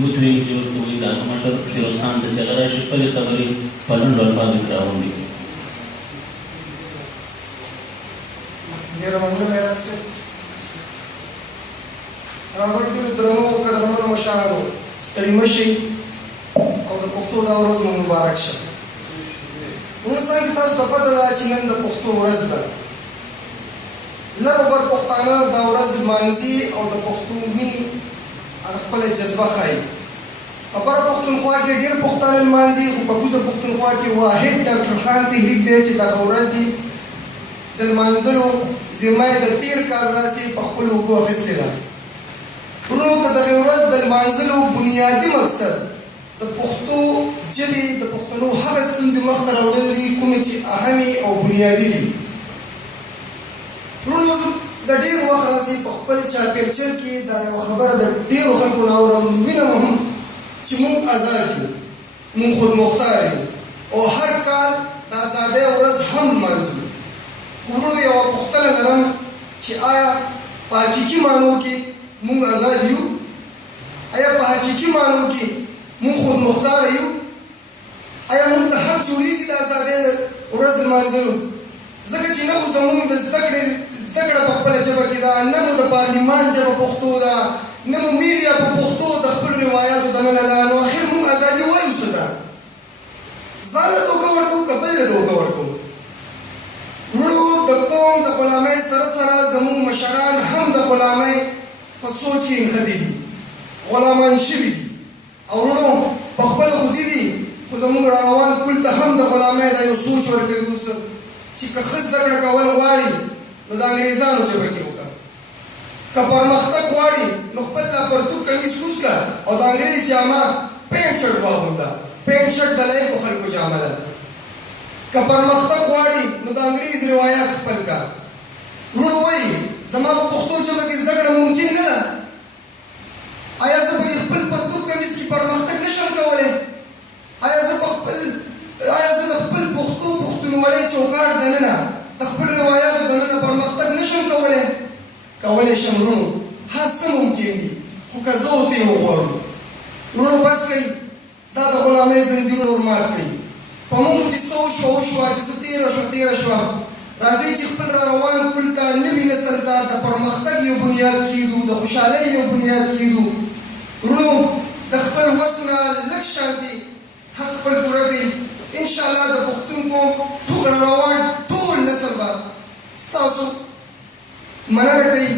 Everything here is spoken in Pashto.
یوت وینګ چې ورته وایي د هغه مشر فیروز خان ته چې هغه راشي خپلې خبرې په لنډو الفاظو کې راغونډې کړي. ډېره مننه میرات صاحب. راغلو ډېرو درنو قدرمنو مشرانو، ستړي مه شئ او د پښتو دا ورځ مو مبارک شه. نن څنګه چې تاسو ته پته ده چې نن د پښتو ورځ ده، لر او بر پښتانه دا ورځ لمانځي او د پښتو مینې هغه خپله جذبه ښایي. په بره پښتونخوا کې ډېر پښتانه لمانځي، خو په کوزه پښتونخوا کې واحد ډاکټر خان تحریک دی چې دغه ورځې د لمانځلو ذمه یې د تېر کال راسې په خپلو اوږو اخیستې ده. ورونو د دغې ورځ د لمانځلو بنیادي مقصد د پښتو ژبې د پښتنو هغه ستونزې مخته راوړل دي کومې چې اهمې او بنیادي دي. ورونو د ډېر وخت راسې په خپل چاپېرچل کې دا یوه خبره د ډېرو خلکو نه اورم، وینم هم چې موږ آزاد یو، موږ خودمختار یو او هر کال د ازادۍ ورځ هم لمانځو. خو ورونو یوه پوښتنه لرم چې آیا په حقیقي معنو کې موږ آزاد یو؟ آیا په حقیقي معنو کې موږ خودمختار یو؟ آیا موږ ته حق جوړېږي د ازادۍ ورځ لمانځلو؟ ځکه چې نه خو زموږ د زده کړه په خپله ژبه کې ده، نه مو د پارلمان ژبه پښتو ده، نه مو میډیا په پښتو د خپلو روایاتو دننه ده، نو اخر موږ ازادي وایو څه ده؟ ځان له دوکه ورکوو که بل له دوکه ورکوو؟ ورونو د قوم د غلامۍ سره سره زموږ مشران هم د غلامۍ په سوچ کې نښتي دي، غلامان شوي دي او ورونو په خپله خو دي خو زموږ راروان کل ته هم د غلامۍ دا یو سوچ ورکوي اوس چې که ښه زده کړه کول غواړي نو د انګریزانو ژبه کې وکړه، که پرمختګ غواړي نو خپل دا پرتوګ کمیس کوز کړه او د انګریز جامه پینټ شرټ واغونده. پینټ شرټ د لایقو خلکو جامه ده. که پرمختګ غواړي نو د انګریز روایات خپل کړه. ورونو ولې زما په پښتو ژبه کې زده کړه ممکن نه ده؟ آیا زه په خپل پرتوګ کمیس کې پرمختګ نشم کولی؟ آیا زه د خپل پښتو پښتونولۍ چوکاټ دننه د خپل روایاتو دننه پرمختګ نشم کولی؟ کولی شم ورونو، هر څه ممکن دي، خو که زه او ته یې وغواړو. ورونو بس کوئ، دا د غلامۍ زنځیرونه ورمات کوي. په موږ چې څه وشوه چې څه تېره شوه، راځئ چې خپل راروان کل ته نوي نسل ته د پرمختګ یو بنیاد کېږدو، د خوشحالۍ یو بنیاد کېږدو. ورونو د خپل وس نه لږ شانتې حق خپل پوره کوي. انشاءالله د پښتون قوم ټول راروان ټول نسل به ستاسو مننه کوي